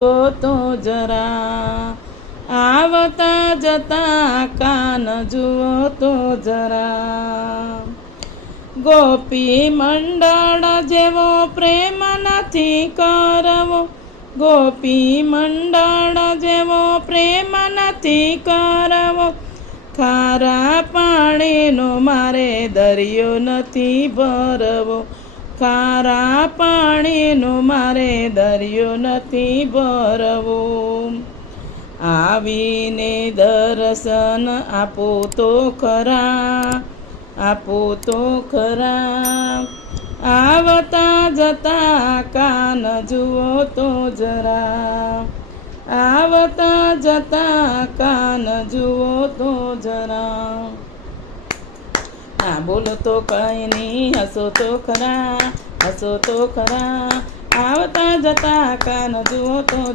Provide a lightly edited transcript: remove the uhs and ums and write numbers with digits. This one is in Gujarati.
તો જરા, આવતા જતા કાન જુઓ તો જરા. ગોપી મંડળ જેવો પ્રેમ નથી કરવો, ગોપી મંડળ જેવો પ્રેમ નથી કરવો. ખારા પાણીનો મારે દરિયો નથી ભરવો, ખારા પાણીનો મારે દરિયો નથી ભરવો. આવીને દર્શન આપો તો ખરા, આપો તો ખરા. આવતા જતા કાન જુઓ તો જરા, આવતા જતા કાન જુઓ તો જરા. ના બોલો તો કંઈ નહીં, હસો તો ખરા, હસો તો ખરા. આવતા જતા કાન જુઓ તો